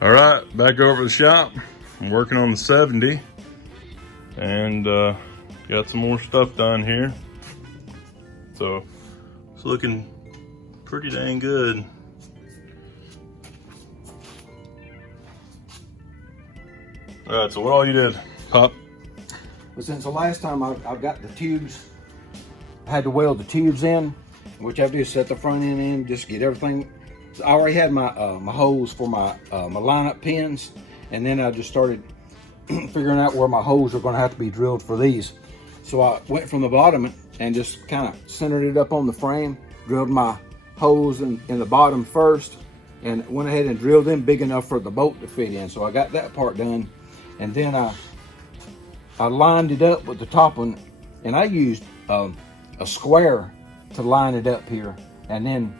All right, back over at the shop. I'm working on the 70 and got some more stuff done here. So it's looking pretty dang good. All right, so what all you did, Pop? But since the last time I've got the tubes, I had to weld the tubes in, which I have to do is set the front end in, just get everything. So I already had my my holes for my my lineup pins, and then I just started figuring out where my holes are going to have to be drilled for these. So I went from the bottom and just kind of centered it up on the frame, drilled my holes in the bottom first, and went ahead and drilled them big enough for the bolt to fit in. So I got that part done, and then I lined it up with the top one, and I used a square to line it up here, and then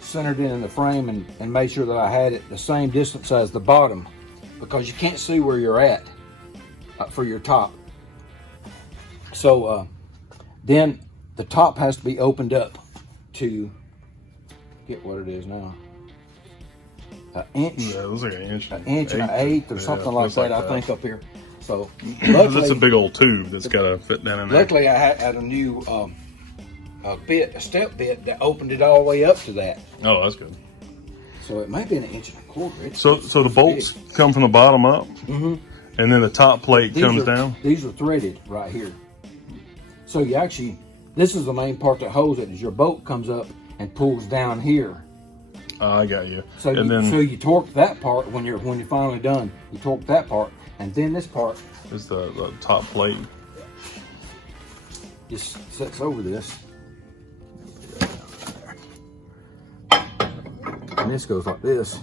centered it in the frame and made sure that I had it the same distance as the bottom, because you can't see where you're at for your top. So then the top has to be opened up to get what it is now. An inch. Yeah, it looks like an inch and an eighth or something like that, I think, up here. So luckily, that's a big old tube that's got to fit down in there. Luckily, I had a new a step bit that opened it all the way up to that. Oh, that's good. So it might be an inch and a quarter. So the bolts come from the bottom up, and then the top plate comes down. These are threaded right here. So you actually, this is the main part that holds it. Is your bolt comes up and pulls down here. I got you. So so you torque that part when you're finally done. You torque that part, and then this part is the top plate. Just sets over this. And this goes like this.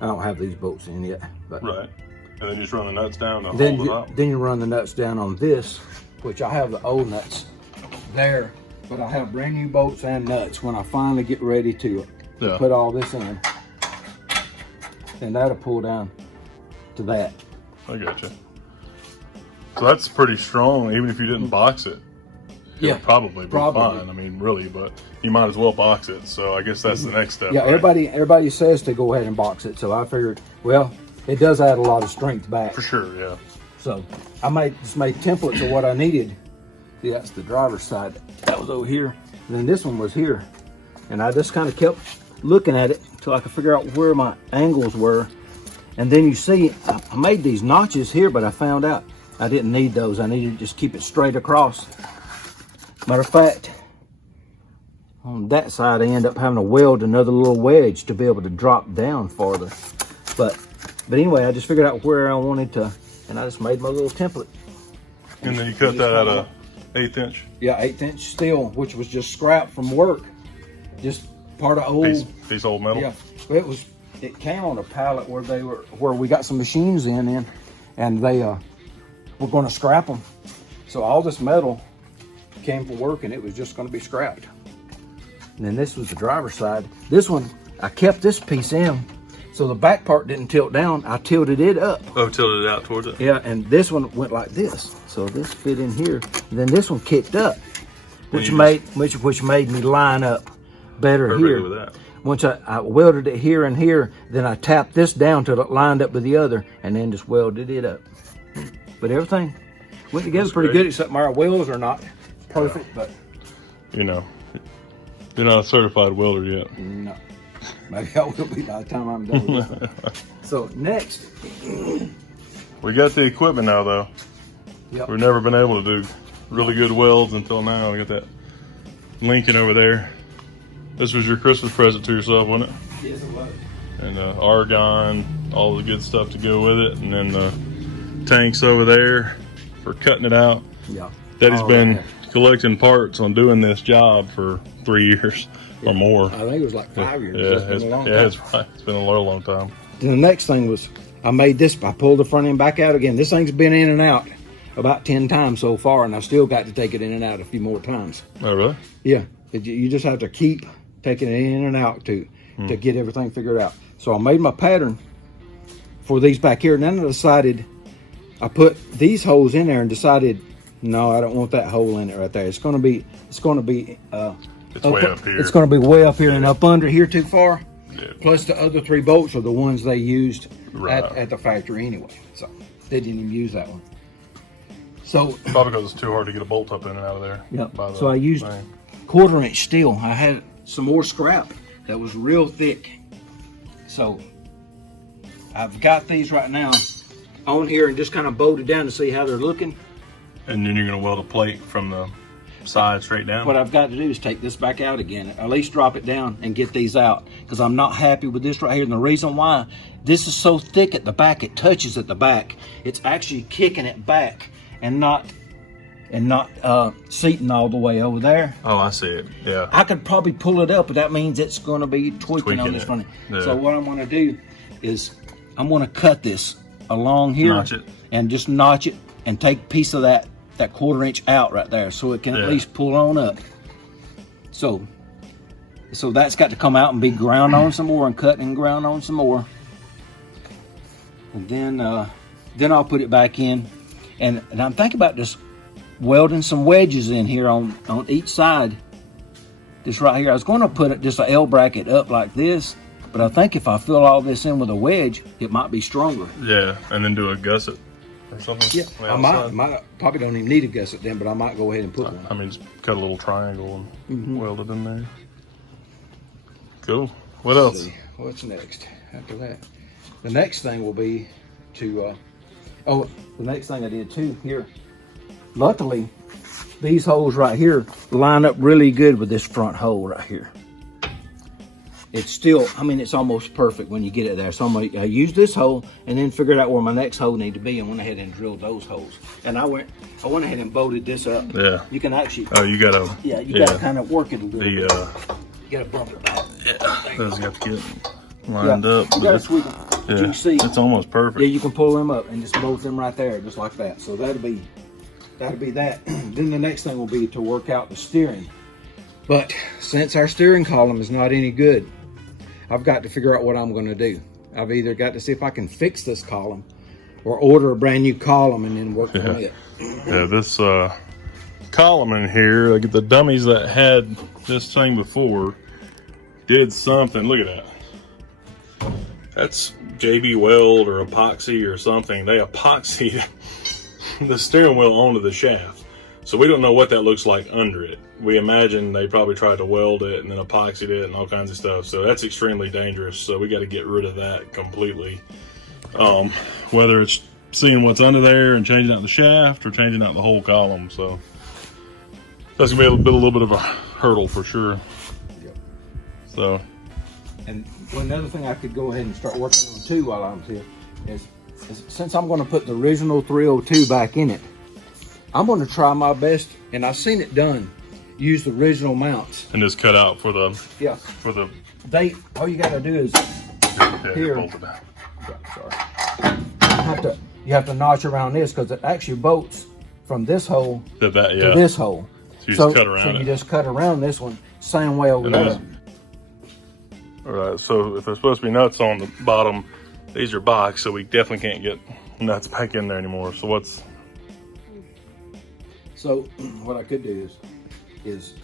I don't have these bolts in yet, but right. And then you just run the nuts down to hold it up. Then you run the nuts down on this, which I have the old nuts there, but I have brand new bolts and nuts when I finally get ready to put all this in. And that'll pull down to that. I gotcha. So that's pretty strong, even if you didn't box it. Yeah, probably fine. I mean, really, but you might as well box it. So I guess that's the next step. Yeah, right? everybody says to go ahead and box it. So I figured, well, it does add a lot of strength back. For sure, yeah. So I just made templates of what I needed. See, that's the driver's side. That was over here. And then this one was here. And I just kind of kept looking at it until I could figure out where my angles were. And then you see, I made these notches here, but I found out I didn't need those. I needed to just keep it straight across. Matter of fact, on that side, I end up having to weld another little wedge to be able to drop down farther. But anyway, I just figured out where I wanted to, and I just made my little template. And then you cut that out of 1/8 inch? Yeah, 1/8 inch steel, which was just scrap from work. Just part of old piece of old metal. Yeah, it came on a pallet where we got some machines in, and they were going to scrap them. So all this metal came from work, and it was just going to be scrapped. And then this was the driver's side. This one, I kept this piece in, so the back part didn't tilt down. I tilted it up. Oh, tilted it out towards it. Yeah, and this one went like this. So this fit in here. And then this one kicked up, which made me line up better here. With that. Once I welded it here and here, then I tapped this down till it lined up with the other, and then just welded it up. But everything went together pretty good, except my welds are not perfect, but you know, you're not a certified welder yet. No, maybe I will be by the time I'm done with this. So next, we got the equipment now, though. Yep. We've never been able to do really good welds until now. We got that Lincoln over there. This was your Christmas present to yourself, wasn't it? Yes, it was. And argon, all the good stuff to go with it, and then the tanks over there for cutting it out. Yeah. Daddy's been collecting parts on doing this job for 3 years or more. I think it was like 5 years. Yeah, it's been a long time. It's been a long time. Then the next thing was I made this. I pulled the front end back out again. This thing's been in and out about 10 times so far, and I still got to take it in and out a few more times. Oh, really? Yeah. You just have to keep taking it in and out to get everything figured out. So I made my pattern for these back here, and then I decided, I put these holes in there and decided, no, I don't want that hole in it right there. It's going to be it's way up here. It's going to be way up here and up under here too far. Yeah. Plus the other 3 bolts are the ones they used Right. at the factory anyway. So they didn't even use that one. So Probably because it's too hard to get a bolt up in and out of there. Yep. by the So I used thing. 1/4 inch steel. I had some more scrap that was real thick. So I've got these right now on here and just kind of bolted down to see how they're looking. And then you're going to weld a plate from the side straight down? What I've got to do is take this back out again, at least drop it down and get these out, because I'm not happy with this right here. And the reason why, this is so thick at the back, it touches at the back. It's actually kicking it back and not seating all the way over there. Oh, I see it. Yeah. I could probably pull it up, but that means it's going to be tweaking on this front. Yeah. So what I'm going to do is I'm going to cut this along here, Notch it. and just notch it and take a piece of that 1/4 inch out right there, so it can at least pull on up. So that's got to come out and be ground on some more and cut and ground on some more. And then I'll put it back in, and I'm thinking about just welding some wedges in here on each side. This right here, I was going to put just an L bracket up like this, but I think if I fill all this in with a wedge, it might be stronger. Yeah, and then do a gusset or something? Yeah, I might probably don't even need a gusset then, but I might go ahead and put one. I mean, just cut a little triangle and weld it in there. Cool. What else? See, what's next after that? The next thing will be to, the next thing I did too here. Luckily, these holes right here line up really good with this front hole right here. It's still, I mean, it's almost perfect when you get it there. So I used this hole and then figured out where my next hole needed to be and went ahead and drilled those holes. And I went ahead and bolted this up. Yeah. You can actually. Oh, you gotta. Yeah, you gotta kind of work it a little bit. You gotta bump it back. those got to get lined up. You gotta sweep it. But you can see. It's almost perfect. Yeah, you can pull them up and just bolt them right there, just like that. So that'll be that. Then the next thing will be to work out the steering. But since our steering column is not any good, I've got to figure out what I'm going to do. I've either got to see if I can fix this column or order a brand new column and then work from it. Yeah, this column in here, like the dummies that had this thing before did something. Look at that. That's JB Weld or epoxy or something. They epoxied the steering wheel onto the shaft. So we don't know what that looks like under it. We imagine they probably tried to weld it and then epoxied it and all kinds of stuff. So that's extremely dangerous. So we got to get rid of that completely. Whether it's seeing what's under there and changing out the shaft or changing out the whole column. So that's gonna be a little bit of a hurdle for sure. Yep. So. And another thing I could go ahead and start working on too while I'm here is since I'm going to put the original 302 back in it, I'm going to try my best, and I've seen it done, use the original mounts. And just cut out for the, all you got to do is, here, bolt it down. Sorry. You have to notch around this because it actually bolts from this hole to this hole. So you just cut around so it. you just cut around this one, same way over there. All right, so if there's supposed to be nuts on the bottom, these are box, so we definitely can't get nuts back in there anymore. So what I could do is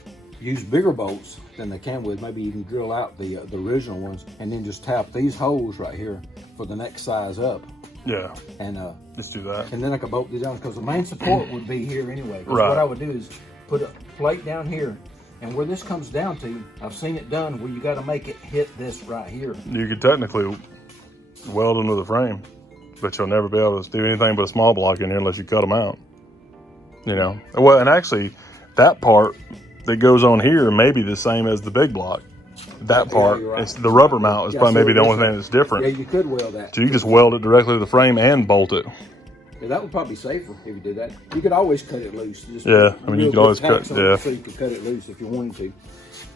use bigger bolts than they can with. Maybe you can drill out the original ones and then just tap these holes right here for the next size up. Yeah. And let's do that. And then I could bolt these down because the main support would be here anyway. Right. What I would do is put a plate down here, and where this comes down to, I've seen it done where you got to make it hit this right here. You could technically weld into the frame, but you'll never be able to do anything but a small block in here unless you cut them out. You know, well, and actually that part that goes on here may be the same as the big block. That part, right. It's the rubber mount is probably maybe the only thing that's different. Yeah, you could weld that. So you just weld it directly to the frame and bolt it. Yeah, that would probably be safer if you did that. You could always cut it loose. Just yeah, I mean, you could always cut, so you could cut it loose if you wanted to.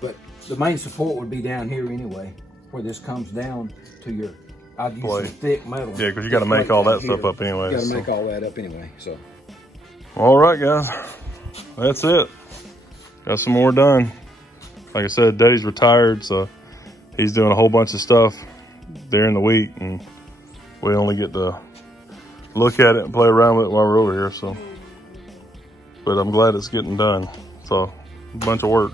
But the main support would be down here anyway, where this comes down to your, I'd use some thick metal. Yeah, because you got to make all that stuff up anyway. You got to make all that up anyway, so. All right, guys, that's it. Got some more done. Like I said, Daddy's retired, so he's doing a whole bunch of stuff during the week, and we only get to look at it and play around with it while we're over here. So, but I'm glad it's getting done. So, a bunch of work.